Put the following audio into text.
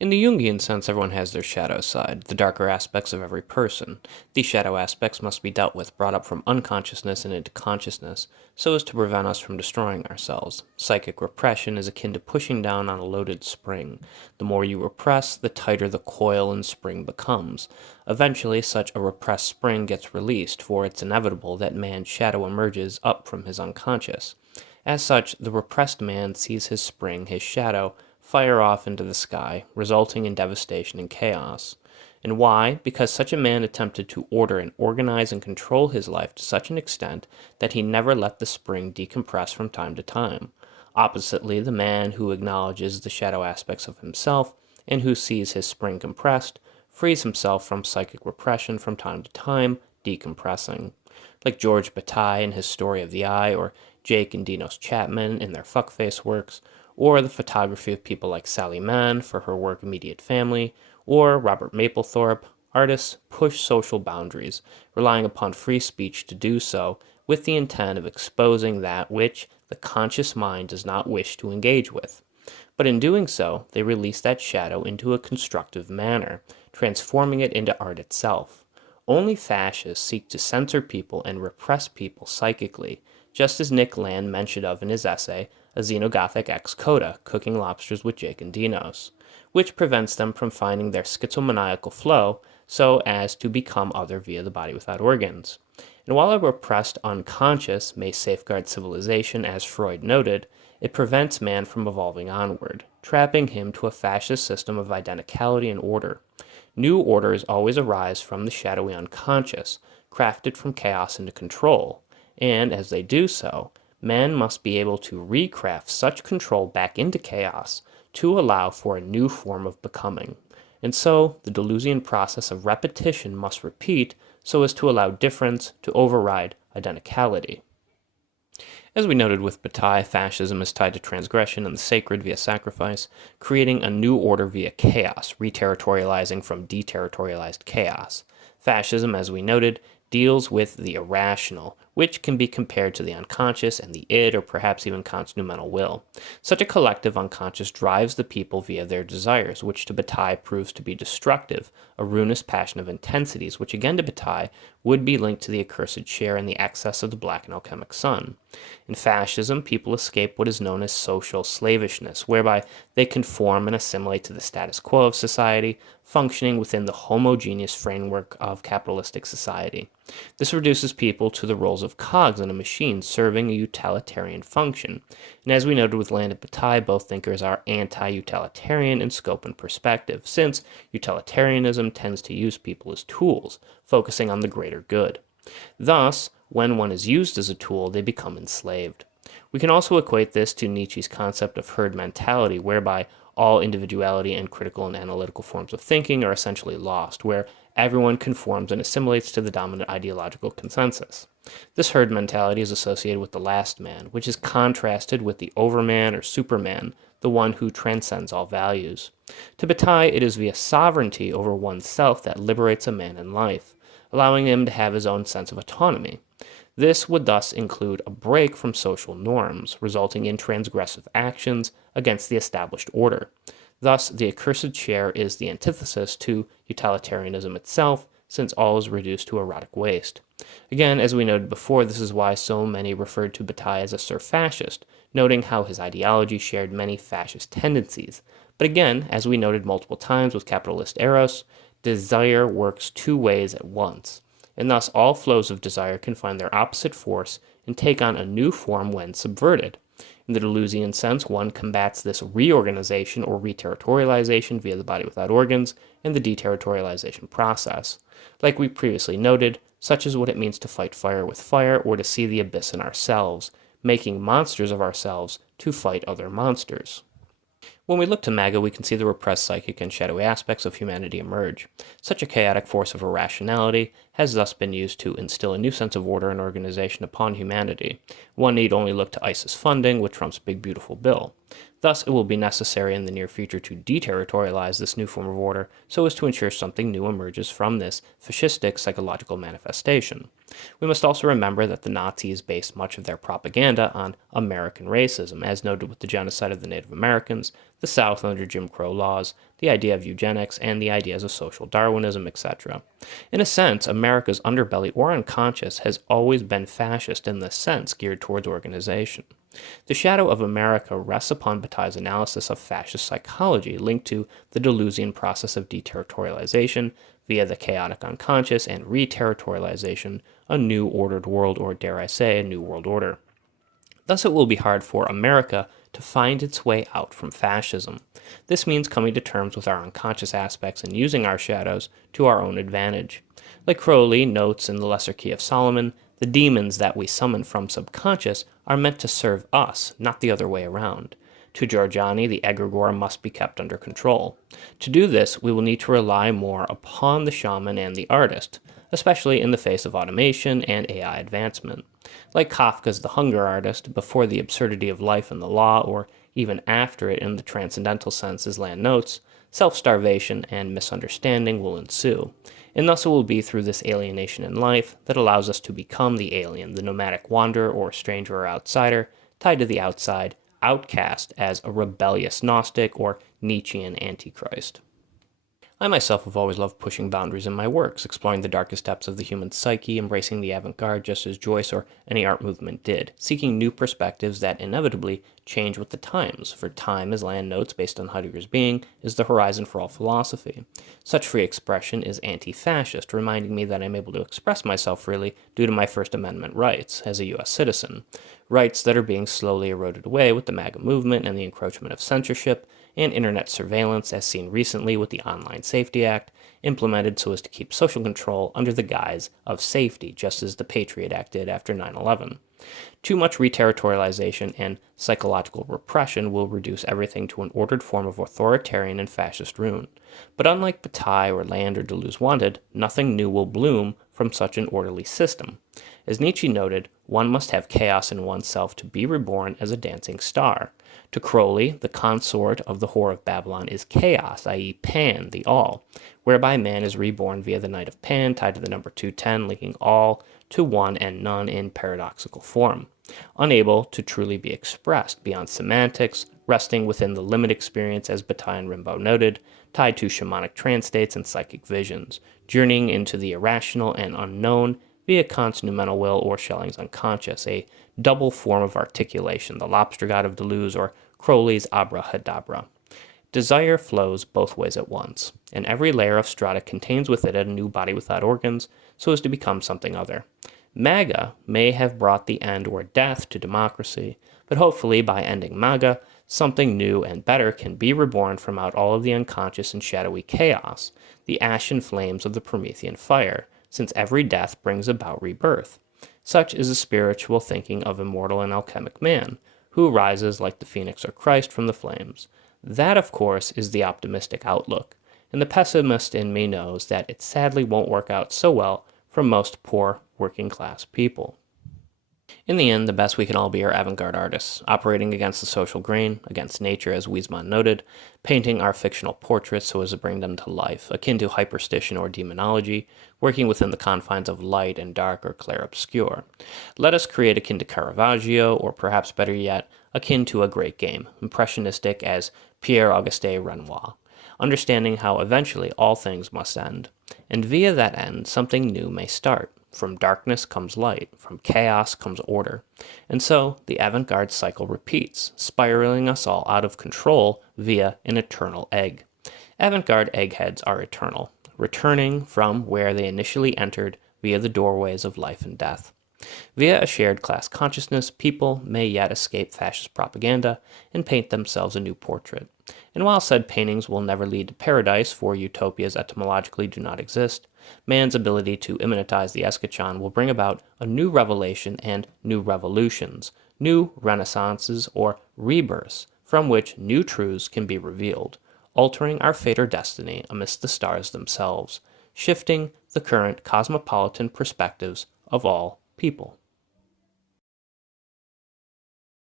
In the Jungian sense, everyone has their shadow side, the darker aspects of every person. These shadow aspects must be dealt with, brought up from unconsciousness and into consciousness, so as to prevent us from destroying ourselves. Psychic repression is akin to pushing down on a loaded spring. The more you repress, the tighter the coil and spring becomes. Eventually, such a repressed spring gets released, for it's inevitable that man's shadow emerges up from his unconscious. As such, the repressed man sees his spring, his shadow, fire off into the sky, resulting in devastation and chaos. And why? Because such a man attempted to order and organize and control his life to such an extent that he never let the spring decompress from time to time. Oppositely, the man who acknowledges the shadow aspects of himself and who sees his spring compressed frees himself from psychic repression from time to time, decompressing. Like George Bataille in his Story of the Eye, or Jake and Dinos Chapman in their Fuckface works, or the photography of people like Sally Mann for her work Immediate Family, or Robert Mapplethorpe, artists push social boundaries, relying upon free speech to do so, with the intent of exposing that which the conscious mind does not wish to engage with. But in doing so, they release that shadow into a constructive manner, transforming it into art itself. Only fascists seek to censor people and repress people psychically, just as Nick Land mentioned of in his essay, A Xenogothic Ex-Coda, Cooking Lobsters with Jake and Dinos, which prevents them from finding their schizomaniacal flow so as to become other via the body without organs. And while a repressed unconscious may safeguard civilization, as Freud noted, it prevents man from evolving onward, trapping him to a fascist system of identicality and order. New orders always arise from the shadowy unconscious, crafted from chaos into control, and as they do so, man must be able to recraft such control back into chaos to allow for a new form of becoming. And so, the Deleuzian process of repetition must repeat so as to allow difference to override identicality. As we noted with Bataille, fascism is tied to transgression and the sacred via sacrifice, creating a new order via chaos, reterritorializing from deterritorialized chaos. Fascism, as we noted, deals with the irrational, which can be compared to the unconscious and the id, or perhaps even Kant's noumenal will. Such a collective unconscious drives the people via their desires, which to Bataille proves to be destructive, a ruinous passion of intensities, which again to Bataille would be linked to the accursed share in the excess of the black and alchemic sun. In fascism, people escape what is known as social slavishness, whereby they conform and assimilate to the status quo of society, functioning within the homogeneous framework of capitalistic society. This reduces people to the roles of cogs in a machine serving a utilitarian function. And as we noted with Land and Bataille, both thinkers are anti-utilitarian in scope and perspective, since utilitarianism tends to use people as tools, focusing on the greater good. Thus, when one is used as a tool, they become enslaved. We can also equate this to Nietzsche's concept of herd mentality, whereby all individuality and critical and analytical forms of thinking are essentially lost, where everyone conforms and assimilates to the dominant ideological consensus. This herd mentality is associated with the last man, which is contrasted with the overman or superman, the one who transcends all values. To Bataille, it is via sovereignty over oneself that liberates a man in life, allowing him to have his own sense of autonomy. This would thus include a break from social norms, resulting in transgressive actions against the established order. Thus, the accursed share is the antithesis to utilitarianism itself, since all is reduced to erotic waste. Again, as we noted before, this is why so many referred to Bataille as a Sir-Fascist, noting how his ideology shared many fascist tendencies. But again, as we noted multiple times with capitalist Eros, desire works two ways at once, and thus all flows of desire can find their opposite force and take on a new form when subverted. In the Deleuzian sense, one combats this reorganization or reterritorialization via the body without organs and the deterritorialization process. Like we previously noted, such is what it means to fight fire with fire or to see the abyss in ourselves, making monsters of ourselves to fight other monsters. When we look to MAGA, we can see the repressed psychic and shadowy aspects of humanity emerge. Such a chaotic force of irrationality has thus been used to instill a new sense of order and organization upon humanity. One need only look to ISIS funding with Trump's big beautiful bill. Thus, it will be necessary in the near future to deterritorialize this new form of order so as to ensure something new emerges from this fascistic psychological manifestation. We must also remember that the Nazis based much of their propaganda on American racism, as noted with the genocide of the Native Americans, the South under Jim Crow laws, the idea of eugenics, and the ideas of social Darwinism, etc. In a sense, America's underbelly or unconscious has always been fascist in this sense, geared towards organization. The shadow of America rests upon Bataille's analysis of fascist psychology linked to the Deleuzian process of deterritorialization via the chaotic unconscious and reterritorialization, a new ordered world, or dare I say, a new world order. Thus, it will be hard for America to find its way out from fascism. This means coming to terms with our unconscious aspects and using our shadows to our own advantage. Like Crowley notes in the Lesser Key of Solomon, the demons that we summon from subconscious are meant to serve us, not the other way around. To Giorgiani, the egregore must be kept under control. To do this, we will need to rely more upon the shaman and the artist, especially in the face of automation and AI advancement. Like Kafka's The Hunger Artist, before the absurdity of life and the law, or even after it in the transcendental sense as Land notes, self-starvation and misunderstanding will ensue. And thus it will be through this alienation in life that allows us to become the alien, the nomadic wanderer or stranger or outsider, tied to the outside, outcast as a rebellious Gnostic or Nietzschean Antichrist. I myself have always loved pushing boundaries in my works, exploring the darkest depths of the human psyche, embracing the avant-garde just as Joyce or any art movement did, seeking new perspectives that inevitably change with the times, for time, as Land notes based on Heidegger's being, is the horizon for all philosophy. Such free expression is anti-fascist, reminding me that I'm able to express myself freely due to my First Amendment rights as a U.S. citizen, rights that are being slowly eroded away with the MAGA movement and the encroachment of censorship, and internet surveillance as seen recently with the Online Safety Act, implemented so as to keep social control under the guise of safety, just as the Patriot Act did after 9/11. Too much reterritorialization and psychological repression will reduce everything to an ordered form of authoritarian and fascist ruin. But unlike Bataille or Land or Deleuze wanted, nothing new will bloom from such an orderly system. As Nietzsche noted, one must have chaos in oneself to be reborn as a dancing star. To Crowley, the consort of the whore of Babylon is chaos, i.e. Pan, the all, whereby man is reborn via the night of Pan, tied to the number 210, linking all to one and none in paradoxical form, unable to truly be expressed beyond semantics, resting within the limit experience, as Bataille and Rimbaud noted, tied to shamanic trance states and psychic visions, journeying into the irrational and unknown via Kant's noumenal will or Schelling's unconscious, a double form of articulation, the lobster god of Deleuze or Crowley's abrahadabra. Desire flows both ways at once, and every layer of strata contains within it a new body without organs, so as to become something other. MAGA may have brought the end or death to democracy, but hopefully by ending MAGA, something new and better can be reborn from out all of the unconscious and shadowy chaos, the ashen flames of the Promethean fire, since every death brings about rebirth. Such is the spiritual thinking of immortal and alchemic man, who rises like the phoenix or Christ from the flames. That, of course, is the optimistic outlook, and the pessimist in me knows that it sadly won't work out so well for most poor working-class people. In the end, the best we can all be are avant-garde artists, operating against the social grain, against nature, as Wiesmann noted, painting our fictional portraits so as to bring them to life, akin to hyperstition or demonology, working within the confines of light and dark or clair-obscur. Let us create akin to Caravaggio, or perhaps better yet, akin to a great game, impressionistic as Pierre-Auguste Renoir, understanding how eventually all things must end, and via that end something new may start. From darkness comes light, from chaos comes order. And so the avant-garde cycle repeats, spiraling us all out of control via an eternal egg. Avant-garde eggheads are eternal, returning from where they initially entered via the doorways of life and death. Via a shared class consciousness, people may yet escape fascist propaganda and paint themselves a new portrait. And while said paintings will never lead to paradise, for utopias etymologically do not exist, man's ability to immanentize the eschaton will bring about a new revelation and new revolutions, new renaissances or rebirths, from which new truths can be revealed, altering our fate or destiny amidst the stars themselves, shifting the current cosmopolitan perspectives of all people.